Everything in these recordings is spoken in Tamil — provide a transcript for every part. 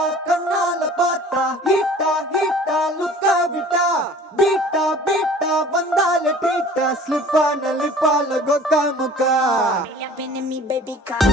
பார்த்தா கண்ணால பார்த்தா ஹீட்டா ஹீட்டா லுக்கா விட்டா பீட்டா பீட்டா வந்தால ட்ரீட்டா ஸ்லிப்பான லிப்பால கொக்கா முக்கா baby car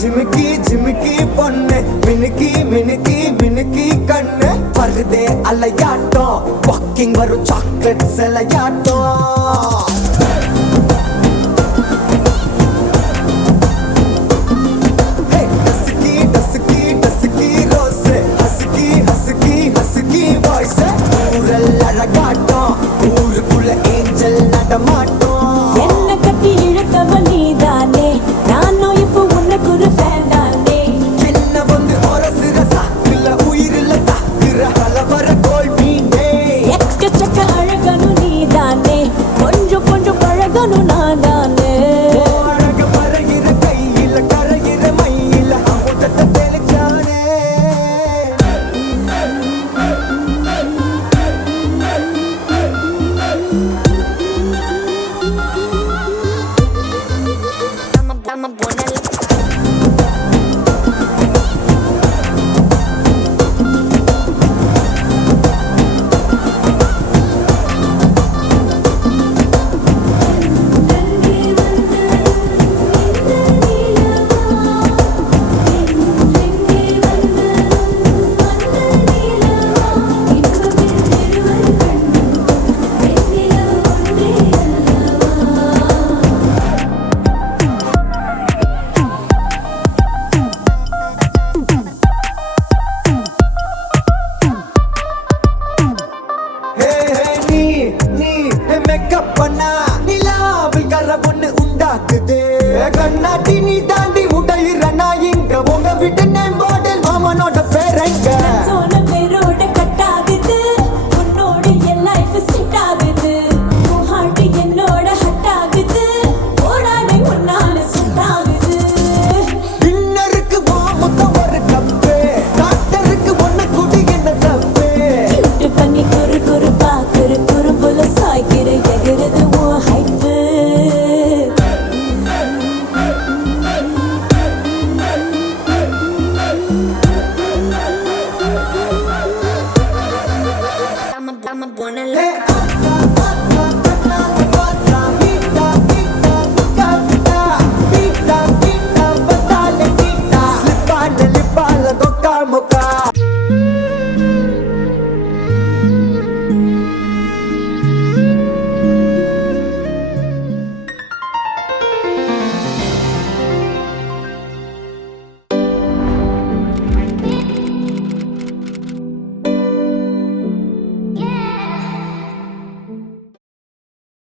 ஜிமிக்கி ஜிமிக்கி பொண்ணு மினுக்கி மினுக்கி மினுக்கி கண்ணு வருதே அலையாட்டம் வாக்கிங் வரும் சாக்லேட் சிலையாட்டம் ஊருக்குள்ள ஏஞ்சல் நடமாட்டோம் என்ன கட்டி இழுத்தவ நீதானே நானும் இப்போ உனக்கு ஒரு ஃபேன் தானே என்ன வந்து ஒரசுற சாக்குல உயிரில தாக்குற கலவர கோல் மீனே எக்கச்சக்க அழகனும் நீதானே கொஞ்சம் கொஞ்சம் பழகனும் நான் தானே அழக பறகிற கையில கரைகிற மயில அமுதத்தை தெளிச்சானே I'm a buena மேக்கப் பண்ணா நிலாவில் கரபொண்ணு உண்டாக்குது கண்ணாட்டி நீ தாண்டி உடையிறனா இங்க உங்க வீட்டு நேம் பாட்டில் மாமனோட பேரங்க சோன பேரோட கட்டாகுது உன்னோட என் லைஃப் செட் ஆகுது உன் ஹார்ட் என்னோட ஹட் ஆகுது ஓடாடை உன்னால செட் ஆகுது டின்னருக்கு மாமுத்த ஒரு கப்பு டாக்டருக்கு ஒண்ணு குடி என்ன தப்பு கியூட் பண்ணி குறு குறு பாக்குற குறும்புல சாய்க்கிற எகிறது உன் hype I'm a buena Muka